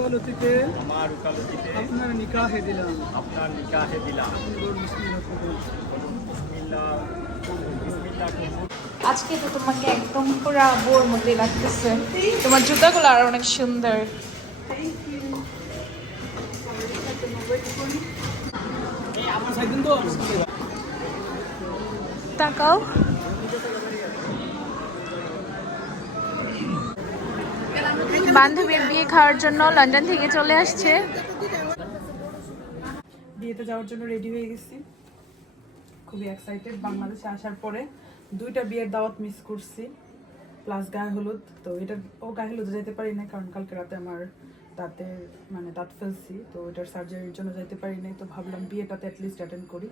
উকালতিতে আমার উকালতিতে আপনার নিকাহে দিলাম। আপনার নিকাহে দিলাম। আজকে তো তোমাকে একদম পুরা বোর মধ্যে লাগতেছে। তোমার জুতাগুলো আর অনেক সুন্দর। তাকাও। বান্ধবীর বিয়ে খাওয়ার জন্য লন্ডন থেকে চলে আসছে। বিয়েতে যাওয়ার জন্য রেডি হয়ে গেছি। খুবই এক্সাইটেড বাংলাদেশে আসার পরে দুইটা বিয়ের দাওয়াত মিস করছি প্লাস গায়ে হলুদ। তো এটা, ও গায়ে হলুদ যেতে পারি না কারণ কালকে রাতে আমার দাঁতে মানে দাঁত ফেলছি। তো এটার সার্জারির জন্য যেতে পারি নাই। তো ভাবলাম বিয়েটাতে অ্যাটলিস্ট অ্যাটেন্ড করি।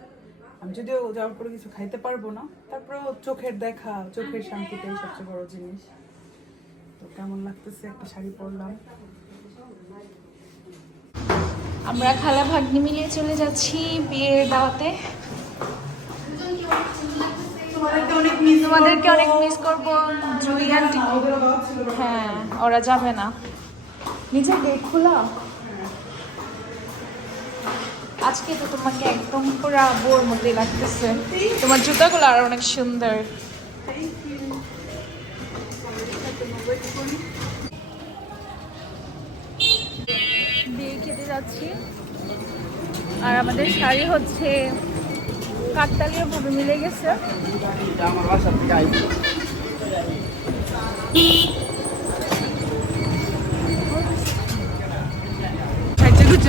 আমি যদিও যাওয়ার পরে কিছু খাইতে পারব না, তারপরেও চোখের দেখা, চোখের শান্তিটাই সবচেয়ে বড় জিনিস। তো কেমন লাগতেছে? একটা শাড়ি পরলাম। আমরা খালা ভাগ্নি মিলিয়ে চলে যাচ্ছি বিয়ের দাওয়াতে। তোমাদেরকে অনেক মিস করব। জুই আন্টি হ্যাঁ ওরা যাবে না। গেট খোলা? আজকে তো তোমাকে একদম পুরা বোর মধ্যে লাগতেছে। তোমার জুতাগুলো আর অনেক সুন্দর। বিয়ে খেতে যাচ্ছি। আর আমাদের শাড়ি হচ্ছে কাকতালীয় ভাবে মিলে গেছে।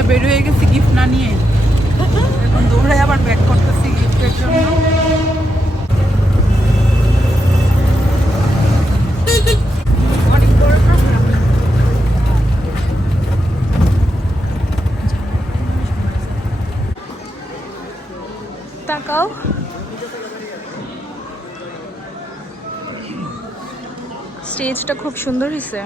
বের হয়ে গেছি গিফট না নিয়ে। এখন দৌড়ে আবার ব্যাক করতেছি গিফটের জন্য তাকাও স্টেজটা খুব সুন্দর হয়েছে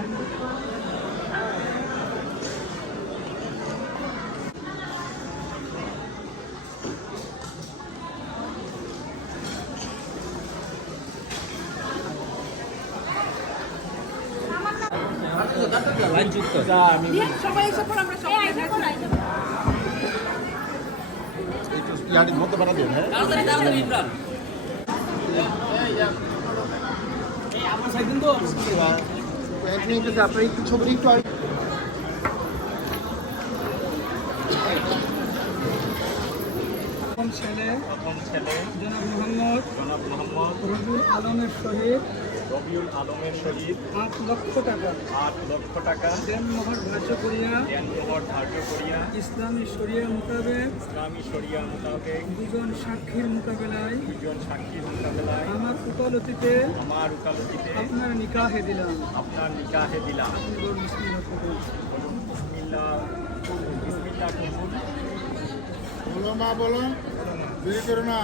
মধ্যে বানা দেন হ্যাঁ আমার সাইড দিন তো আপনার একটু ছবি একটু প্রথম ছেলে প্রথম ছেলে জনাব মোহাম্মদ জনাব মোহাম্মদ রবিউল আলমের সহিত রবিউল আলমের সহিত পাঁচ লক্ষ টাকা। আট লক্ষ টাকা। দেন মোহর ধার্য করিয়া জ্ঞান মোহর ধার্য করিয়া। ইসলামী শরিয়া মোতাবেক ইসলামী শরিয়া মোতাবেক দুজন সাক্ষীর মোকাবেলায় দুজন সাক্ষীর মোকাবেলায় আমার উকালতিতে আমার উকালতিতে আপনার নিকাহে দিলাম। আপনার নিকাহে দিলাম। বলুন বিসমিল্লাহ। বলুন বিসমিল্লাহ বিসমিল্লাহ কবুল বলো মা বলো দেরি করো না।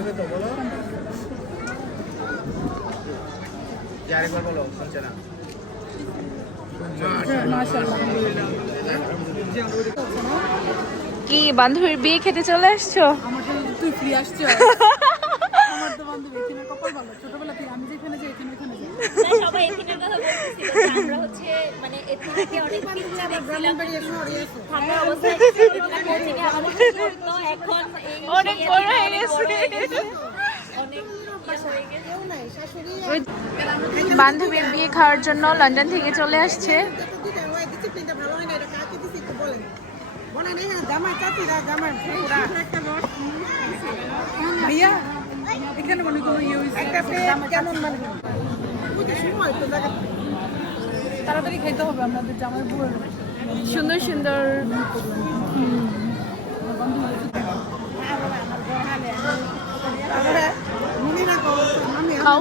হবে তো বলো। আরেকবার বলো শুনছে না। কি বান্ধবীর বিয়ে খেতে চলে আসছো? তুই ফ্রি আসছো। আমার তো বান্ধবী এখানে কপাল ভালো। ছোটবেলা থেকে আমি যেখানে যাই এখানে এখানে যাই। সবাই এখানের কথা বলতেছিল আমরা হচ্ছে এখানে অনেক পিকচার দেখছিলাম থাকার অবস্থায় কোচিং আমাদের কি এখন অনেক বড় হয়ে গেছে। অনেক গেছে বান্ধবীর বিয়ে খাওয়ার জন্য লন্ডন থেকে চলে আসছে। ভাইয়া এখানে মনে করো ইয়ে হয়েছে। কেমন মানে? তাড়াতাড়ি খেতে হবে আমাদের জামাই পুরো সুন্দর সুন্দর। খাও।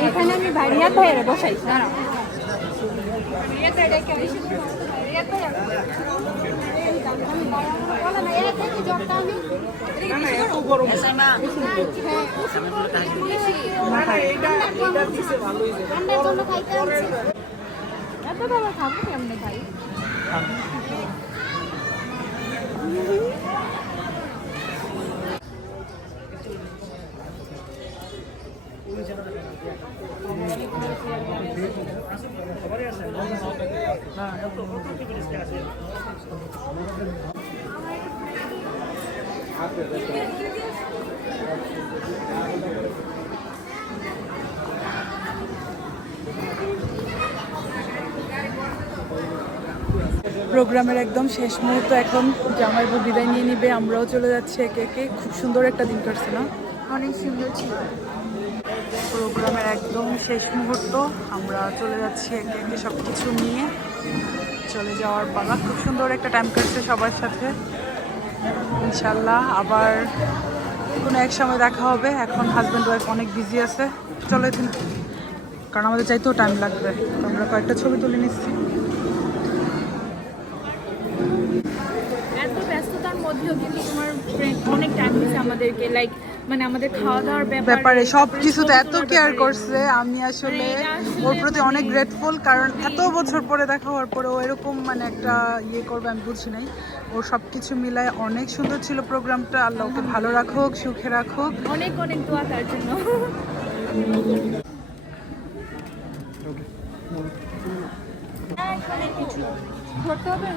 এখানে আমি ভালো খাব কেমনে ভাই? প্রোগ্রামের একদম শেষ মুহূর্ত এখন জামাই বউ বিদায় নিয়ে নিবে, আমরাও চলে যাচ্ছি একে একে। খুব সুন্দর একটা দিন কাটছে, না? অনেক সুন্দর ছিল। প্রোগ্রামের একদম শেষ মুহূর্ত। আমরা চলে যাচ্ছি একে একে সব কিছু নিয়ে। চলে যাওয়ার পালা। খুব সুন্দর একটা টাইম কাটছে সবার সাথে। ইনশাল্লাহ আবার কোনো এক সময় দেখা হবে। এখন হাজব্যান্ড ওয়াইফ অনেক বিজি আছে। চলে দিন কারণ আমাদের চাইতেও টাইম লাগবে। আমরা কয়েকটা ছবি তুলে নিচ্ছি। ব্যস্ততার মধ্যেও কিন্তু অনেক টাইম দিচ্ছে আমাদেরকে লাইক মানে আমাদের খাওয়া দাওয়ার ব্যাপারে সব কিছুতে এত কেয়ার করছে। আমি আসলে ওর প্রতি অনেক গ্রেটফুল কারণ এত বছর পরে দেখা হওয়ার পরে ও এরকম মানে একটা ইয়ে করবে আমি বুঝি নাই। ওর সব কিছু মিলায় অনেক সুন্দর ছিল প্রোগ্রামটা। আল্লাহ ওকে ভালো রাখুক সুখে রাখুক। অনেক অনেক দোয়া তার জন্য। ধরতে হবে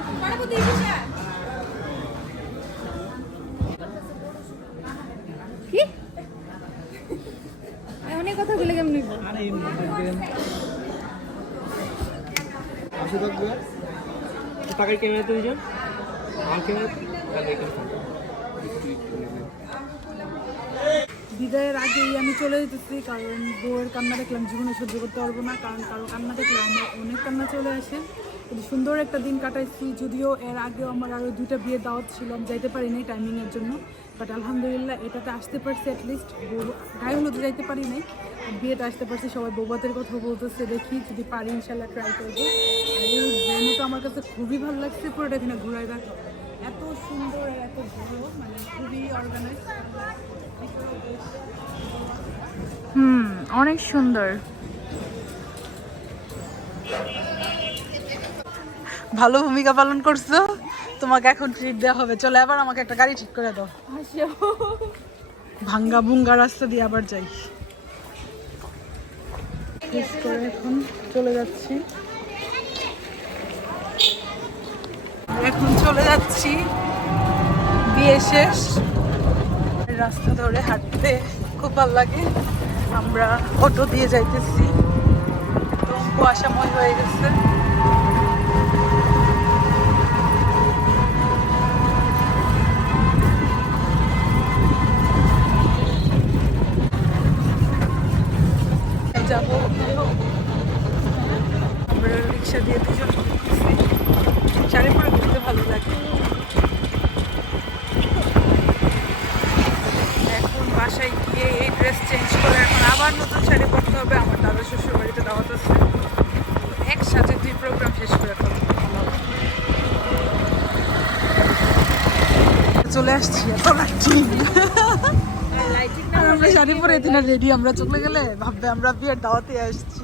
কি অনেক কথা বলে কেমন বিদায়ের আগেই আমি চলে যেতেছি, কারণ বউয়ের কান্না দেখলাম, জীবনে সহ্য করতে পারব না, কারণ কারও কান্না দেখলে আমার অনেক কান্না চলে আসে। সুন্দর একটা দিন কাটাইছি। যদিও এর আগেও আমার আরও দুইটা বিয়ে দাওয়াত ছিল, আমি যাইতে পারিনি টাইমিংয়ের জন্য। বাট আলহামদুলিল্লাহ এটাতে আসতে পারছি অ্যাটলিস্ট গায়ে হলুদে যাইতে পারি নাই। বিয়েতে আসতে পারছি, সবাই বৌবাতের কথা বলতেছে, দেখি যদি পারি ইনশাল্লাহ ট্রাই করব। এই তো আমার কাছে খুবই ভালো লাগছে, পুরোটা এখানে ঘুরাই দেখো। এত সুন্দর আর এত ভালো মানে খুবই অর্গানাইজ হুম, অনেক সুন্দর। ভালো ভূমিকা পালন করছ? তোমাকে এখন ট্রিট দেওয়া হবে। চলো এবার আমাকে একটা গাড়ি ঠিক করে দাও। ভাঙ্গা ভুঙ্গা রাস্তা দিয়ে আবার যাই। শেষ করে এখন চলে যাচ্ছি। এখন চলে যাচ্ছি। বিয়ে শেষ। রাস্তা ধরে হাঁটতে খুব ভালো লাগে। আমরা অটো দিয়ে যাইতেছি। তো কুয়াশাময় হয়ে গেছে। আমরা রিক্সা দিয়ে দুজন। শাড়ি পরে ঘুরতে ভালো লাগে। এখন বাসায় গিয়ে এই ড্রেস চেঞ্জ করে এখন আবার নতুন শাড়ি পরতে হবে আমার দাদা শ্বশুর বাড়িতে দাওয়াত আছে। একসাথে দুই প্রোগ্রাম শেষ করে চলে আসছি আমরা শাড়ি পরে এদিনে রেডি আমরা চলে গেলে ভাববে আমরা বিয়ের দাওয়াতে আসছি।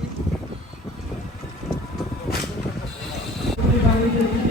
Thank you.